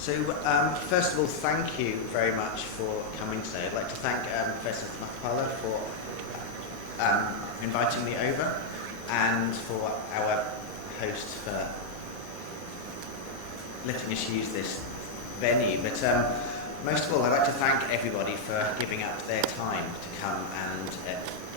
So, first of all, thank you very much for coming today. I'd like to thank Professor Sumathipala for inviting me over, and for our hosts for letting us use this venue. But most of all, I'd like to thank everybody for giving up their time to come and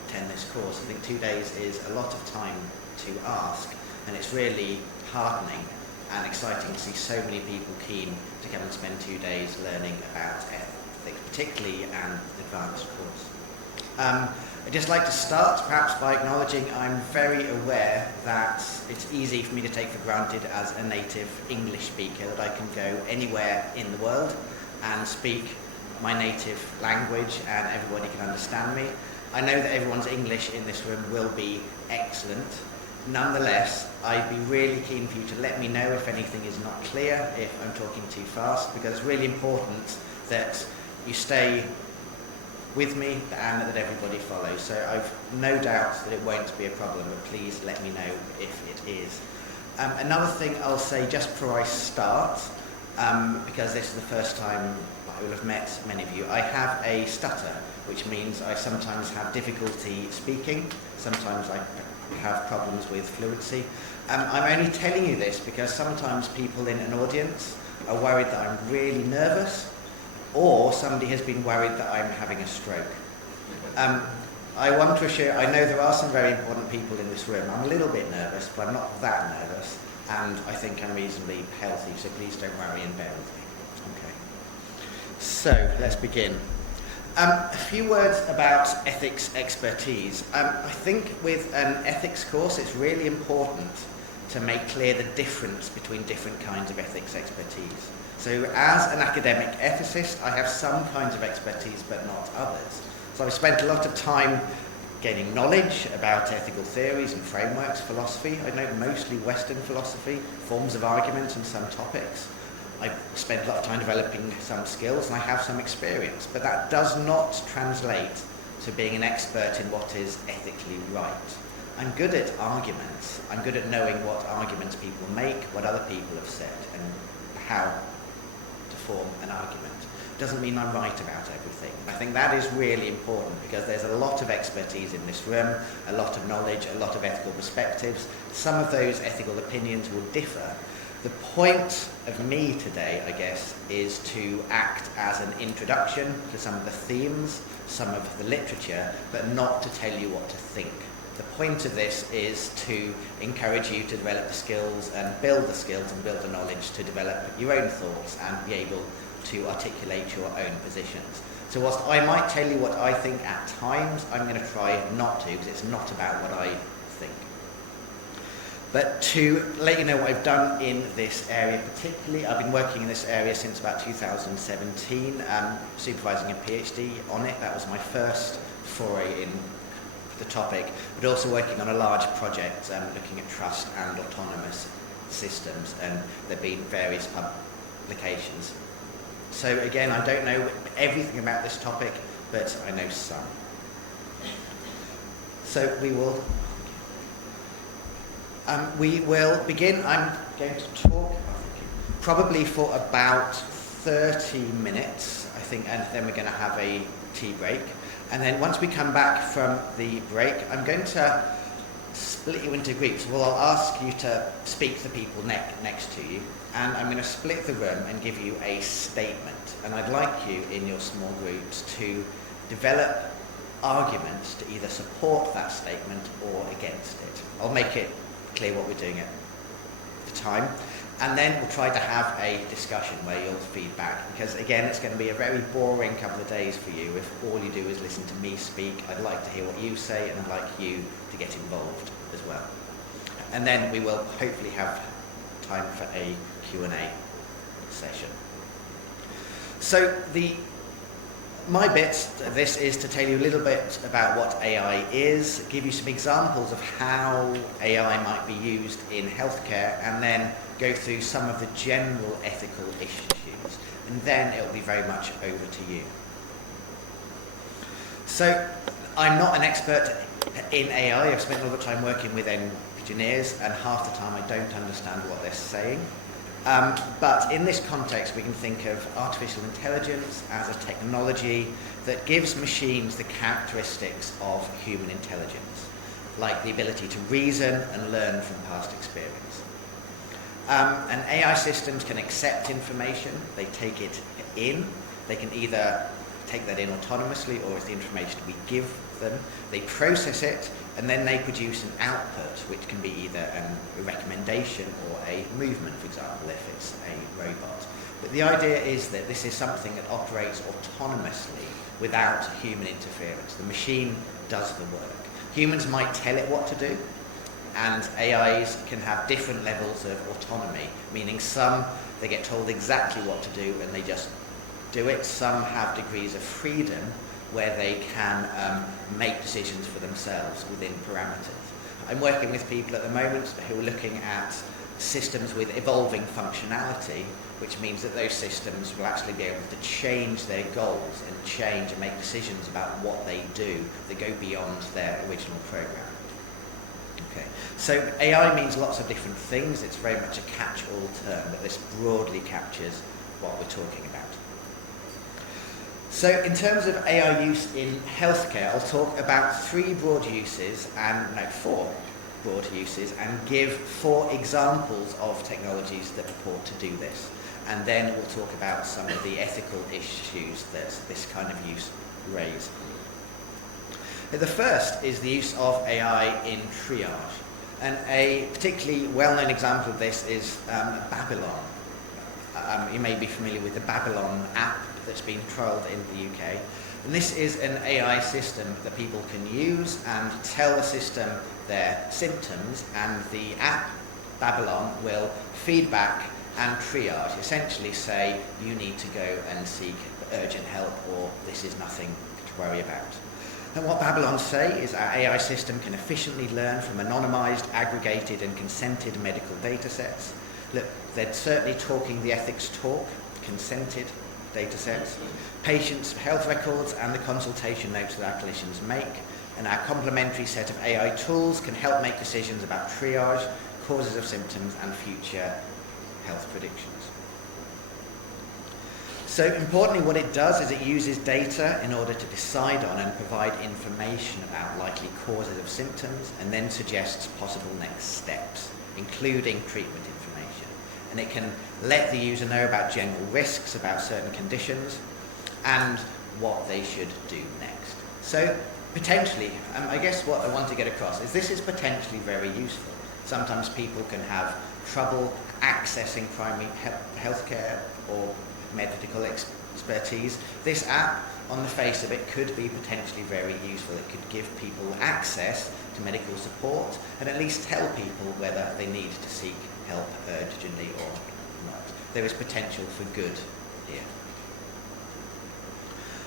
attend this course. I think 2 days is a lot of time to ask, and it's really heartening and exciting to see so many people keen to come and spend 2 days learning about ethics, particularly an advanced course. I'd just like to start perhaps by acknowledging I'm very aware that it's easy for me to take for granted as a native English speaker that I can go anywhere in the world and speak my native language and everybody can understand me. I know that everyone's English in this room will be excellent. Nonetheless, I'd be really keen for you to let me know if anything is not clear, if I'm talking too fast, because it's really important that you stay with me and that everybody follows. So I've no doubt that it won't be a problem, but please let me know if it is. Another thing I'll say just before I start, because this is the first time I will have met many of you, I have a stutter, which means I sometimes have difficulty speaking, sometimes I have problems with fluency. I'm only telling you this because sometimes people in an audience are worried that I'm really nervous, or somebody has been worried that I'm having a stroke. I want to assure, I know there are some very important people in this room. I'm a little bit nervous, but I'm not that nervous, and I think I'm reasonably healthy, so please don't worry and bear with me. Okay. So, let's begin. A few words about ethics expertise. I think with an ethics course, it's really important to make clear the difference between different kinds of ethics expertise. So as an academic ethicist, I have some kinds of expertise, but not others. So I've spent a lot of time gaining knowledge about ethical theories and frameworks, philosophy. I know mostly Western philosophy, forms of argument and some topics. I've spent a lot of time developing some skills and I have some experience, but that does not translate to being an expert in what is ethically right. I'm good at arguments. I'm good at knowing what arguments people make, what other people have said, and how to form an argument. It doesn't mean I'm right about everything. I think that is really important because there's a lot of expertise in this room, a lot of knowledge, a lot of ethical perspectives. Some of those ethical opinions will differ. The point of me today, I guess, is to act as an introduction to some of the themes, some of the literature, but not to tell you what to think. The point of this is to encourage you to develop the skills and build the knowledge to develop your own thoughts and be able to articulate your own positions. So whilst I might tell you what I think at times, I'm going to try not to, because it's not about what I think. But to let you know what I've done in this area particularly, I've been working in this area since about 2017, supervising a PhD on it. That was my first foray in the topic, but also working on a large project looking at trust and autonomous systems, and there have been various publications. So again, I don't know everything about this topic, but I know some. So we will begin. I'm going to talk probably for about 30 minutes, I think, and then we're going to have a tea break. And then once we come back from the break, I'm going to split you into groups. Well, I'll ask you to speak to the people next to you, and I'm going to split the room and give you a statement. And I'd like you, in your small groups, to develop arguments to either support that statement or against it. I'll make it clear what we're doing at the time, and then we'll try to have a discussion where you'll feedback, because again it's going to be a very boring couple of days for you if all you do is listen to me speak. I'd like to hear what you say, and I'd like you to get involved as well. And then we will hopefully have time for a Q&A session. So my bit of this is to tell you a little bit about what AI is, give you some examples of how AI might be used in healthcare, and then go through some of the general ethical issues. And then it'll be very much over to you. So I'm not an expert in AI. I've spent a lot of time working with engineers, and half the time I don't understand what they're saying. But in this context, we can think of artificial intelligence as a technology that gives machines the characteristics of human intelligence, like the ability to reason and learn from past experience. And AI systems can accept information, they take it in, they can either take that in autonomously or as the information we give them, they process it, and then they produce an output, which can be either a recommendation or a movement, for example, if it's a robot. But the idea is that this is something that operates autonomously without human interference. The machine does the work. Humans might tell it what to do, and AIs can have different levels of autonomy, meaning some, they get told exactly what to do and they just do it. Some have degrees of freedom where they can make decisions for themselves within parameters. I'm working with people at the moment who are looking at systems with evolving functionality, which means that those systems will actually be able to change their goals and change and make decisions about what they do that go beyond their original program. Okay. So AI means lots of different things. It's very much a catch-all term, but this broadly captures what we're talking about. So in terms of AI use in healthcare, I'll talk about four broad uses, and give 4 examples of technologies that purport to do this. And then we'll talk about some of the ethical issues that this kind of use raises. The first is the use of AI in triage. And a particularly well-known example of this is Babylon. You may be familiar with the Babylon app that's been trialled in the UK. And this is an AI system that people can use and tell the system their symptoms, and the app, Babylon, will feedback and triage, essentially say, you need to go and seek urgent help, or this is nothing to worry about. And what Babylon say is our AI system can efficiently learn from anonymized, aggregated and consented medical data sets. Look, they're certainly talking the ethics talk, consented data sets, patients' health records and the consultation notes that our clinicians make, and our complementary set of AI tools can help make decisions about triage, causes of symptoms and future health predictions. So importantly, what it does is it uses data in order to decide on and provide information about likely causes of symptoms, and then suggests possible next steps, including treatment information. And it can let the user know about general risks about certain conditions and what they should do next. So potentially, I guess what I want to get across is this is potentially very useful. Sometimes people can have trouble accessing primary healthcare or medical expertise. This app, on the face of it, could be potentially very useful. It could give people access to medical support and at least tell people whether they need to seek help urgently or not. There is potential for good here.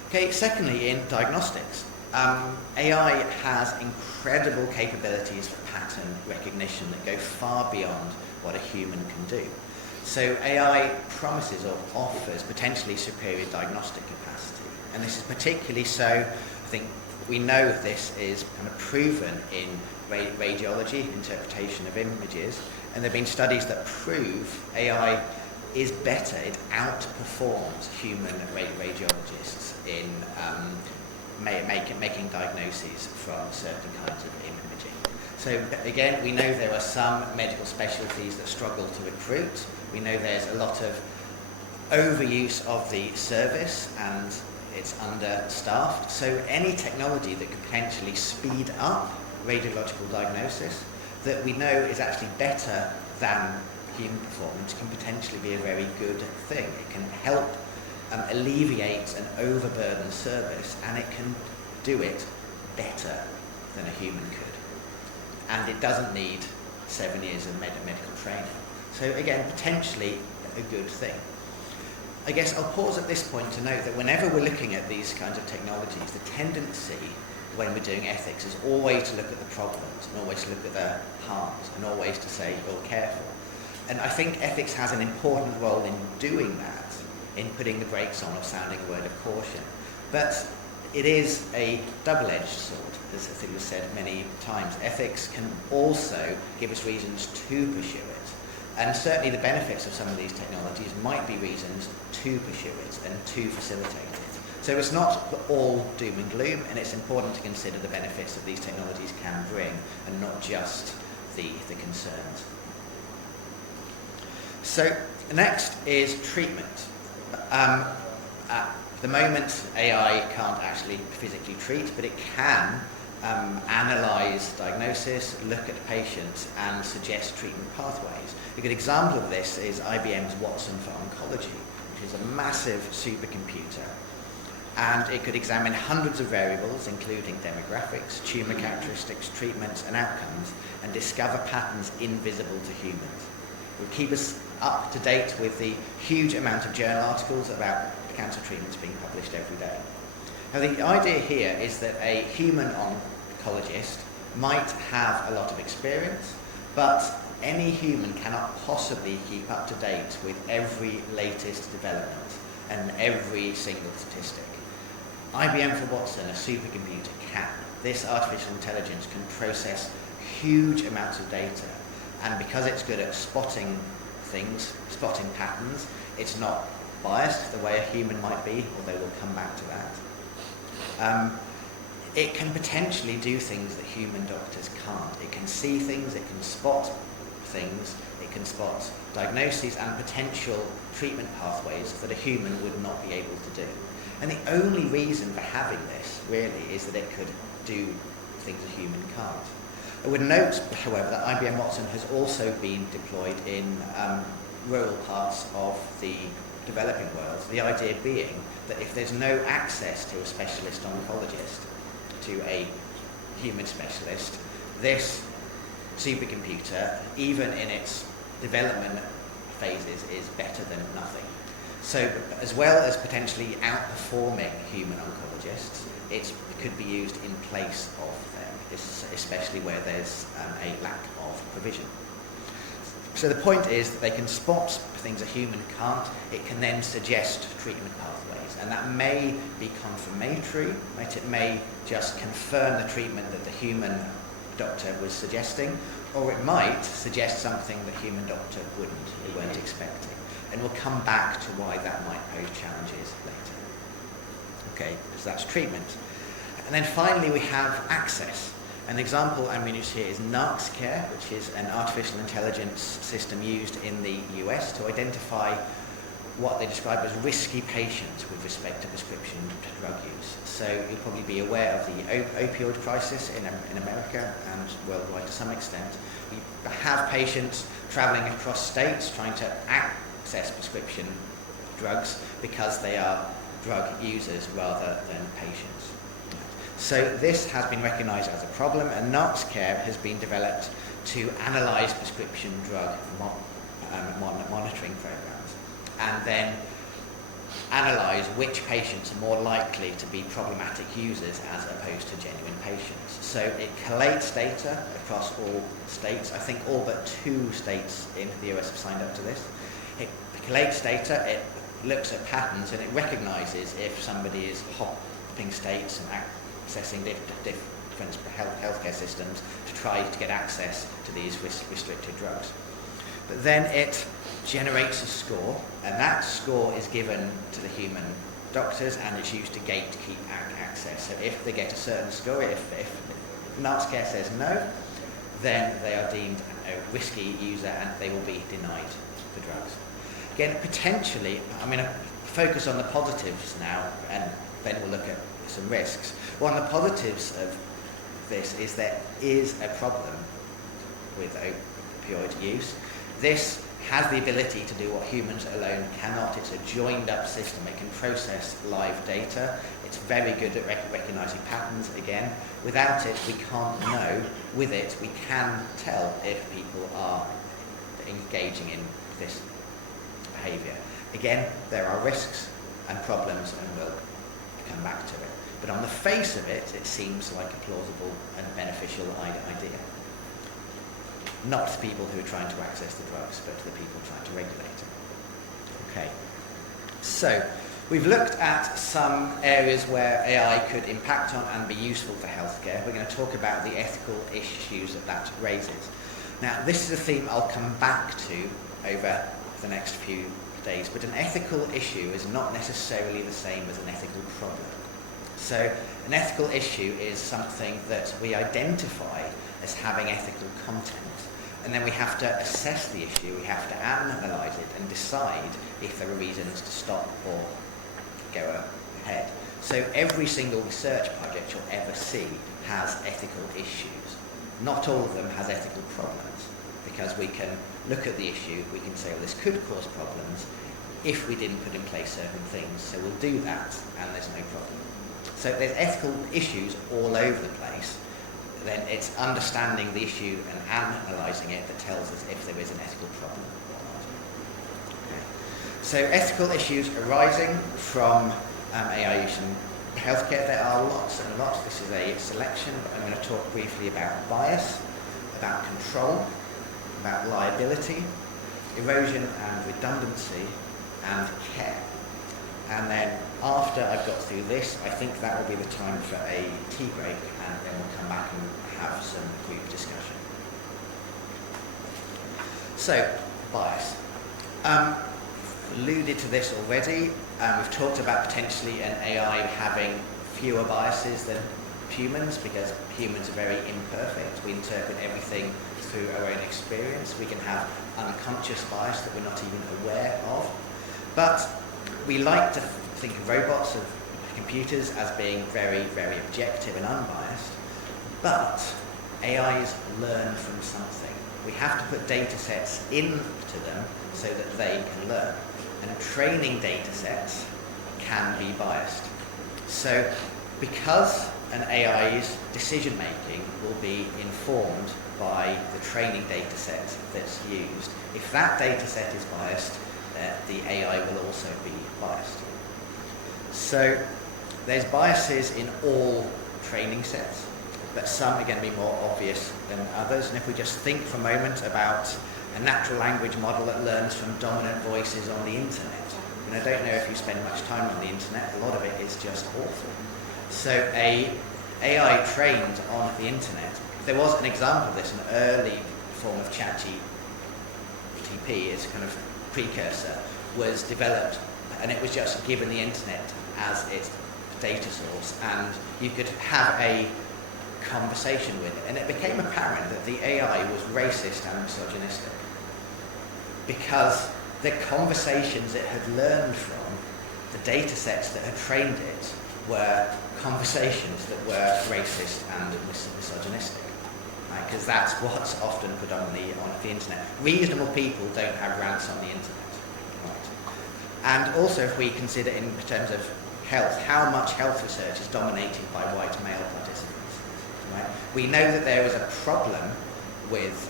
Okay, secondly, in diagnostics, AI has incredible capabilities for pattern recognition that go far beyond what a human can do. So AI promises or offers potentially superior diagnostic capacity. And this is particularly so, I think we know this is kind of proven in radiology, interpretation of images, and there have been studies that prove AI is better, it outperforms human radiologists in making diagnoses from certain kinds of imaging. So again, we know there are some medical specialties that struggle to recruit. We know there's a lot of overuse of the service and it's understaffed. So any technology that could potentially speed up radiological diagnosis that we know is actually better than human performance can potentially be a very good thing. It can help alleviate an overburdened service, and it can do it better than a human could. And it doesn't need 7 years of medical training. So again, potentially a good thing. I guess I'll pause at this point to note that whenever we're looking at these kinds of technologies, the tendency when we're doing ethics is always to look at the problems and always to look at the harms and always to say, oh, careful. And I think ethics has an important role in doing that, in putting the brakes on or sounding a word of caution. But it is a double-edged sword, as I think was said many times. Ethics can also give us reasons to pursue it. And certainly the benefits of some of these technologies might be reasons to pursue it and to facilitate it. So it's not all doom and gloom, and it's important to consider the benefits that these technologies can bring and not just the concerns. So next is treatment. At the moment, AI can't actually physically treat, but it can analyse diagnosis, look at patients, and suggest treatment pathways. A good example of this is IBM's Watson for Oncology, which is a massive supercomputer. And it could examine hundreds of variables, including demographics, tumour characteristics, treatments, and outcomes, and discover patterns invisible to humans. It would keep us up to date with the huge amount of journal articles about cancer treatments being published every day. Now, the idea here is that a human oncologist might have a lot of experience, but any human cannot possibly keep up to date with every latest development and every single statistic. IBM for Watson, a supercomputer, can. This artificial intelligence can process huge amounts of data, and because it's good at spotting things, spotting patterns, it's not biased the way a human might be, although we'll come back to that. It can potentially do things that human doctors can't. It can see things, it can spot things, it can spot diagnoses and potential treatment pathways that a human would not be able to do. And the only reason for having this, really, is that it could do things a human can't. I would note, however, that IBM Watson has also been deployed in rural parts of the developing world, the idea being that if there's no access to a specialist oncologist, to a human specialist, this supercomputer, even in its development phases, is better than nothing. So as well as potentially outperforming human oncologists, it could be used in place of them, especially where there's a lack of provision. So the point is that they can spot things a human can't. It can then suggest treatment pathways, and that may be confirmatory, right? It may just confirm the treatment that the human doctor was suggesting, or it might suggest something the human doctor they weren't expecting. And we'll come back to why that might pose challenges later. Okay, so that's treatment. And then finally we have access. An example I'm going to use here is Narxcare, which is an artificial intelligence system used in the US to identify what they describe as risky patients with respect to prescription drug use. So you'll probably be aware of the opioid crisis in America and worldwide to some extent. We have patients traveling across states trying to access prescription drugs because they are drug users rather than patients. So this has been recognised as a problem, and Narxcare has been developed to analyse prescription drug monitoring programs and then analyse which patients are more likely to be problematic users as opposed to genuine patients. So it collates data across all states. I think all but 2 states in the US have signed up to this. It collates data, it looks at patterns, and it recognises if somebody is hopping states and accessing different healthcare systems to try to get access to these restricted drugs. But then it generates a score, and that score is given to the human doctors, and it's used to gatekeep access. So if they get a certain score, if Narxcare says no, then they are deemed a risky user and they will be denied the drugs. Again, potentially, I'm going to focus on the positives now, and then we'll look at some risks. One of the positives of this is there is a problem with opioid use. This has the ability to do what humans alone cannot. It's a joined up system. It can process live data. It's very good at recognising patterns again. Without it, we can't know. With it, we can tell if people are engaging in this behaviour. Again, there are risks and problems, and we'll come back to it. But on the face of it, it seems like a plausible and beneficial idea. Not to people who are trying to access the drugs, but to the people trying to regulate it. Okay. So, we've looked at some areas where AI could impact on and be useful for healthcare. We're going to talk about the ethical issues that raises. Now, this is a theme I'll come back to over the next few days, but an ethical issue is not necessarily the same as an ethical problem. So an ethical issue is something that we identify as having ethical content, and then we have to assess the issue, we have to analyse it and decide if there are reasons to stop or go ahead. So every single research project you'll ever see has ethical issues. Not all of them has ethical problems, because we can look at the issue, we can say, well, this could cause problems if we didn't put in place certain things, so we'll do that and there's no problem. So there's ethical issues all over the place. Then it's understanding the issue and analysing it that tells us if there is an ethical problem or not. Okay. So ethical issues arising from AI use in healthcare, there are lots and lots. This is a selection, but I'm going to talk briefly about bias, about control, about liability, erosion and redundancy, and care. And then after I've got through this, I think that will be the time for a tea break, and then we'll come back and have some group discussion. So, bias. Alluded to this already. We've talked about potentially an AI having fewer biases than humans, because humans are very imperfect. We interpret everything through our own experience. We can have unconscious bias that we're not even aware of. But we like to think of robots, of computers, as being very, very objective and unbiased. But AIs learn from something. We have to put data sets into them so that they can learn. And training data sets can be biased. So because an AI's decision making will be informed by the training data set that's used, if that data set is biased, the AI will also be biased. So there's biases in all training sets, but some are going to be more obvious than others. And if we just think for a moment about a natural language model that learns from dominant voices on the internet, and I don't know if you spend much time on the internet, a lot of it is just awful. So a AI trained on the internet, there was an example of this, an early form of ChatGPT, is kind of precursor, was developed, and it was just given the internet as its data source, and you could have a conversation with it, and it became apparent that the AI was racist and misogynistic, because the conversations it had learned from, the data sets that had trained it, were conversations that were racist and misogynistic. Because that's what's often predominantly on the internet. Reasonable people don't have rants on the internet. Right. And also, if we consider in terms of health, how much health research is dominated by white male participants. Right? We know that there is a problem with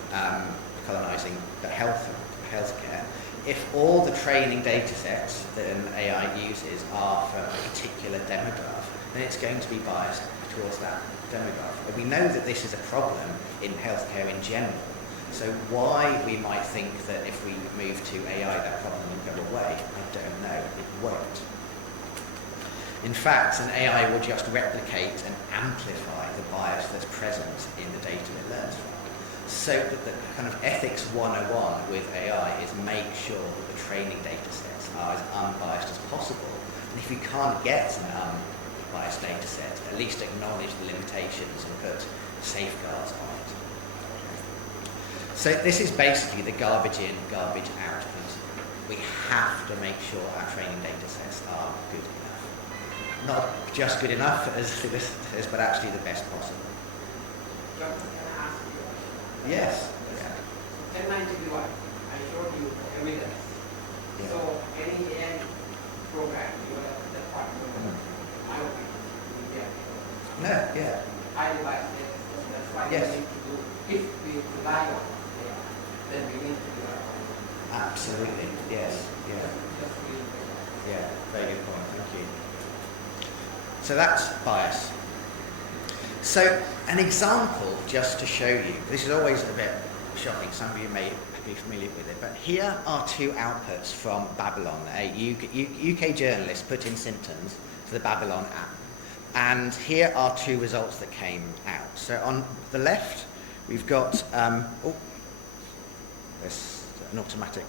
colonising the healthcare if all the training data sets that an AI uses are for a particular demographic, then it's going to be biased towards that demographic. But we know that this is a problem in healthcare in general. So why we might think that if we move to AI that problem will go away, I don't know. It won't. In fact, an AI will just replicate and amplify the bias that's present in the data it learns from. So that the kind of ethics 101 with AI is make sure that the training data sets are as unbiased as possible. And if you can't get an unbiased data set, at least acknowledge the limitations and put safeguards on it. So this is basically the garbage in, garbage out principle. We have to make sure our training data sets are good enough. Not just good enough, as this is, but actually the best possible. Yes. Yeah. 1091, I showed you evidence. Yeah. So any AI program, you are the partner, my opinion, yeah. No, yeah. I device, yes. That's why yes. we need to do. If we rely on AI, then we need to do our own. Absolutely, yes. Yeah. Yeah, very good point, thank you. So that's bias. So an example, just to show you, this is always a bit shocking, some of you may be familiar with it, but here are two outputs from Babylon. A UK journalist put in symptoms for the Babylon app. And here are two results that came out. So on the left, we've got, there's an automatic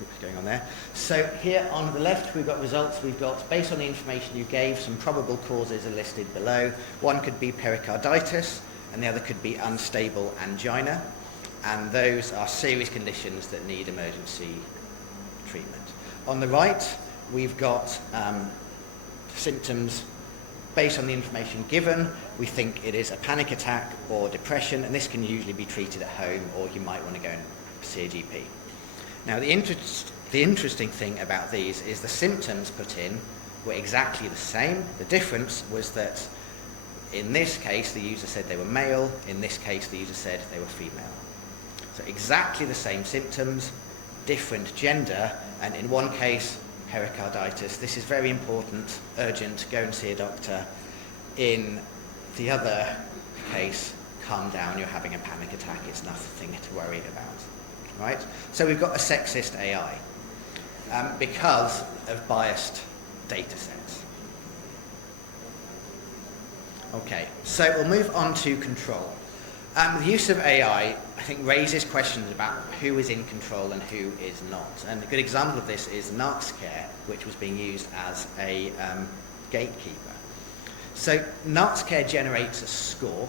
what's going on there. So here on the left, we've got results. We've got, based on the information you gave, some probable causes are listed below. One could be pericarditis, and the other could be unstable angina. And those are serious conditions that need emergency treatment. On the right, we've got symptoms based on the information given. We think it is a panic attack or depression, and this can usually be treated at home, or you might want to go and see a GP. Now, the interesting thing about these is the symptoms put in were exactly the same. The difference was that in this case, the user said they were male. In this case, the user said they were female. So exactly the same symptoms, different gender, and in one case, pericarditis. This is very important, urgent, go and see a doctor. In the other case, calm down, you're having a panic attack, it's nothing to worry about. Right? So we've got a sexist AI because of biased data sets. Okay, so we'll move on to control. The use of AI, I think, raises questions about who is in control and who is not. And a good example of this is NarxCare, which was being used as a gatekeeper. So NarxCare generates a score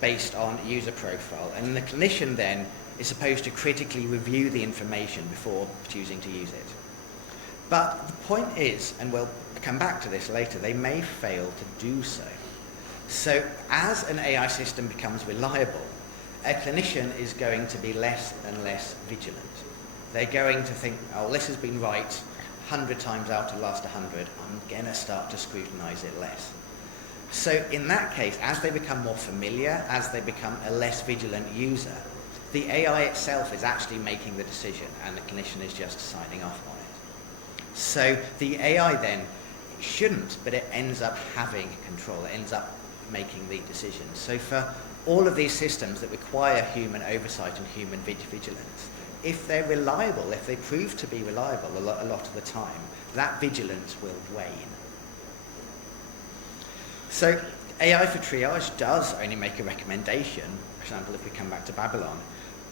based on user profile, and the clinician then is supposed to critically review the information before choosing to use it. But the point is, and we'll come back to this later, they may fail to do so. So as an AI system becomes reliable, a clinician is going to be less and less vigilant. They're going to think, oh, this has been right 100 times out of the last 100, I'm going to start to scrutinize it less. So in that case, as they become more familiar, as they become a less vigilant user, the AI itself is actually making the decision and the clinician is just signing off on it. So the AI then shouldn't, but it ends up having control. It ends up making the decisions. So for all of these systems that require human oversight and human vigilance, if they're reliable, if they prove to be reliable a lot of the time, that vigilance will wane. So AI for triage does only make a recommendation, for example, if we come back to Babylon,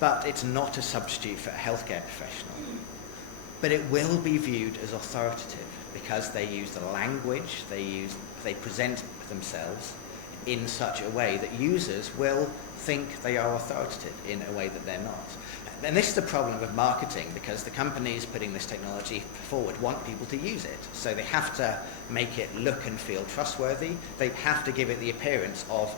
but it's not a substitute for a healthcare professional. But it will be viewed as authoritative because they use the language, they present themselves in such a way that users will think they are authoritative in a way that they're not. And this is the problem with marketing, because the companies putting this technology forward want people to use it. So they have to make it look and feel trustworthy. They have to give it the appearance of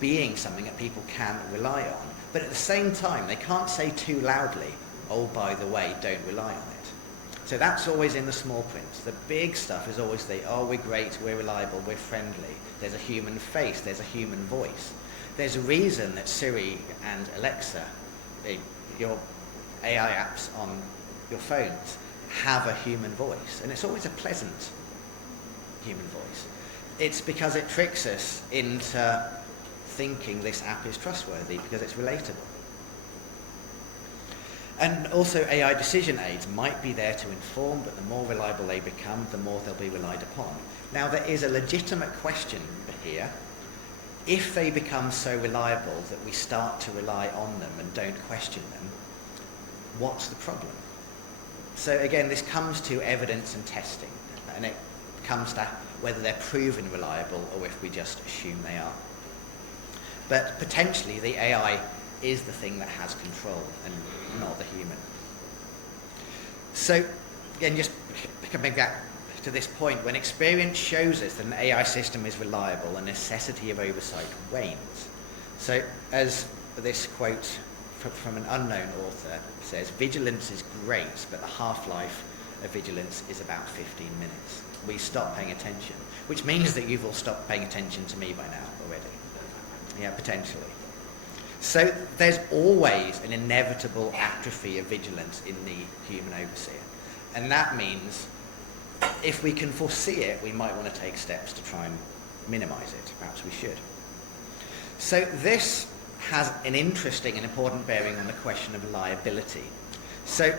being something that people can rely on. But at the same time, they can't say too loudly, oh, by the way, don't rely on it. So that's always in the small print. The big stuff is always oh, we're great, we're reliable, we're friendly. There's a human face, there's a human voice. There's a reason that Siri and Alexa, your AI apps on your phones, have a human voice. And it's always a pleasant human voice. It's because it tricks us into thinking this app is trustworthy because it's relatable. And also AI decision aids might be there to inform, but the more reliable they become, the more they'll be relied upon. Now, there is a legitimate question here. If they become so reliable that we start to rely on them and don't question them, what's the problem? So again, this comes to evidence and testing, and it comes to whether they're proven reliable or if we just assume they are. But potentially the AI is the thing that has control and not the human. So again, just coming back to this point, when experience shows us that an AI system is reliable, the necessity of oversight wanes. So as this quote from an unknown author says, vigilance is great, but the half-life of vigilance is about 15 minutes. We stop paying attention, which means that you've all stopped paying attention to me by now already. Yeah, potentially. So there's always an inevitable atrophy of vigilance in the human overseer. And that means if we can foresee it, we might want to take steps to try and minimize it. Perhaps we should. So this has an interesting and important bearing on the question of liability. So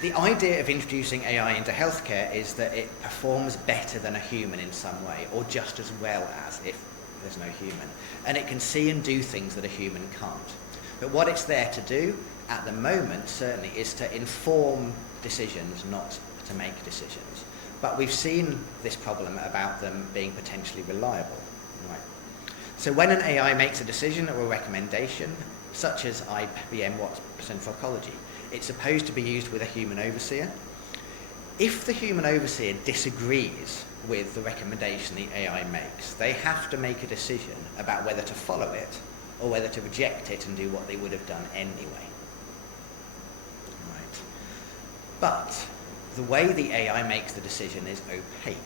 the idea of introducing AI into healthcare is that it performs better than a human in some way, or just as well as if there's no human. And it can see and do things that a human can't. But what it's there to do at the moment certainly is to inform decisions, not to make decisions. But we've seen this problem about them being potentially reliable. Right. So when an AI makes a decision or a recommendation, such as IBM Watson for ecology, it's supposed to be used with a human overseer. If the human overseer disagrees with the recommendation the AI makes, they have to make a decision about whether to follow it or whether to reject it and do what they would have done anyway. Right. But the way the AI makes the decision is opaque.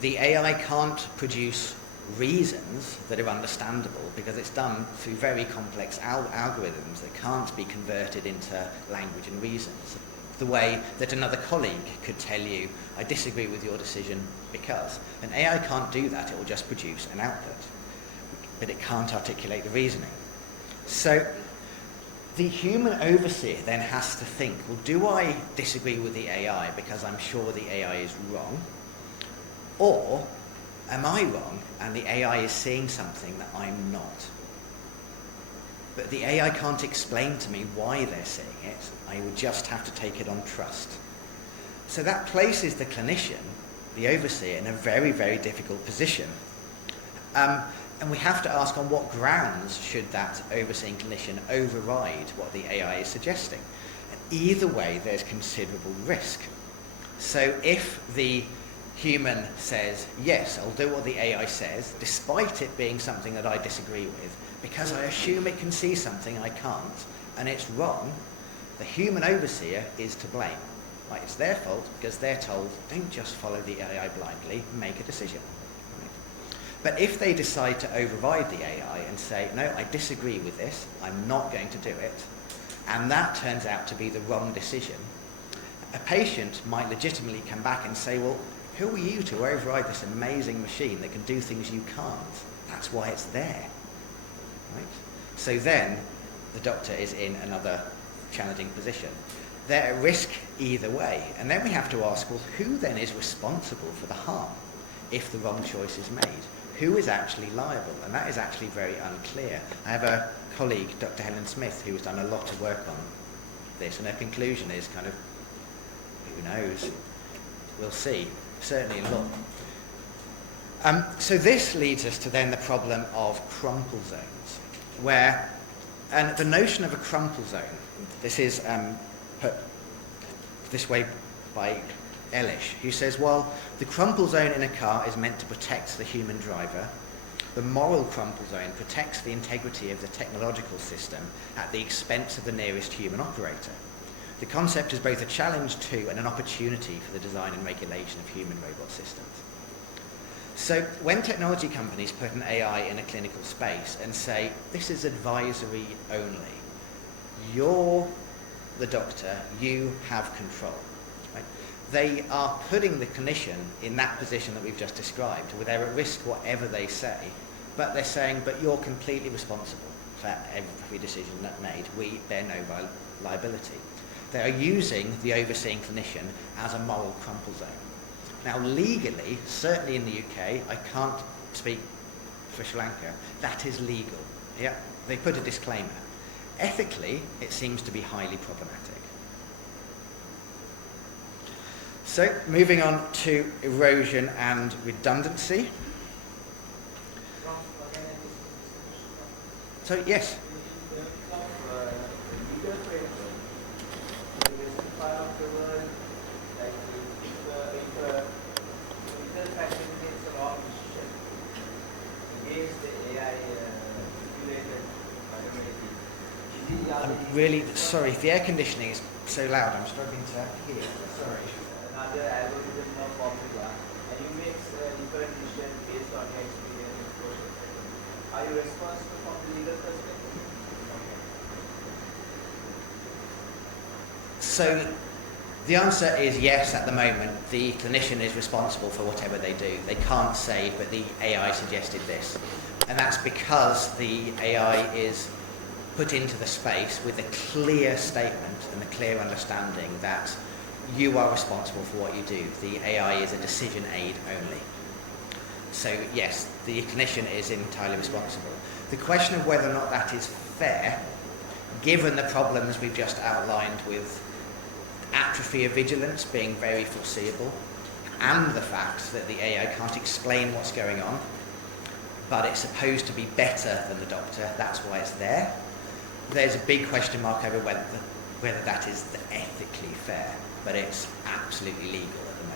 The AI can't produce reasons that are understandable because it's done through very complex algorithms that can't be converted into language and reasons. The way that another colleague could tell you, I disagree with your decision because. An AI can't do that, it will just produce an output. But it can't articulate the reasoning. So the human overseer then has to think, well, do I disagree with the AI because I'm sure the AI is wrong? Or am I wrong and the AI is seeing something that I'm not? But the AI can't explain to me why they're seeing it. I would just have to take it on trust. So that places the clinician, the overseer, in a very, very difficult position. And we have to ask, on what grounds should that overseeing clinician override what the AI is suggesting? And either way, there's considerable risk. So if the human says, yes, I'll do what the AI says, despite it being something that I disagree with, because I assume it can see something I can't, and it's wrong, the human overseer is to blame. Right? It's their fault because they're told, don't just follow the AI blindly, make a decision. Right? But if they decide to override the AI and say, no, I disagree with this, I'm not going to do it, and that turns out to be the wrong decision, a patient might legitimately come back and say, well, who are you to override this amazing machine that can do things you can't? That's why it's there. Right? So then the doctor is in another challenging position. They're at risk either way. And then we have to ask, well, who then is responsible for the harm if the wrong choice is made? Who is actually liable? And that is actually very unclear. I have a colleague, Dr. Helen Smith, who has done a lot of work on this, and her conclusion is kind of, who knows? We'll see. Certainly a lot. So this leads us to then the problem of crumple zones, where, and the notion of a crumple zone, this is put this way by Elish, who says, well, the crumple zone in a car is meant to protect the human driver. The moral crumple zone protects the integrity of the technological system at the expense of the nearest human operator. The concept is both a challenge to and an opportunity for the design and regulation of human-robot systems. So when technology companies put an AI in a clinical space and say, this is advisory only, you're the doctor, you have control. Right? They are putting the clinician in that position that we've just described, where they're at risk whatever they say, but they're saying, but you're completely responsible for every decision that's made. We bear no liability. They are using the overseeing clinician as a moral crumple zone. Now legally, certainly in the UK, I can't speak for Sri Lanka, that is legal. Yeah, they put a disclaimer. Ethically, it seems to be highly problematic. So moving on to erosion and redundancy. So yes. I'm really sorry, if the air conditioning is so loud, I'm struggling to hear. Sorry. Another algorithm of formula, and you make different decision based on your experience and exposure. Are you responsible from the legal perspective? So the answer is yes at the moment. The clinician is responsible for whatever they do. They can't say, but the AI suggested this. And that's because the AI is put into the space with a clear statement and a clear understanding that you are responsible for what you do. The AI is a decision aid only. So yes, the clinician is entirely responsible. The question of whether or not that is fair given the problems we've just outlined with atrophy of vigilance being very foreseeable, and the fact that the AI can't explain what's going on, but it's supposed to be better than the doctor, that's why it's there. There's a big question mark over whether that is ethically fair, but it's absolutely legal at the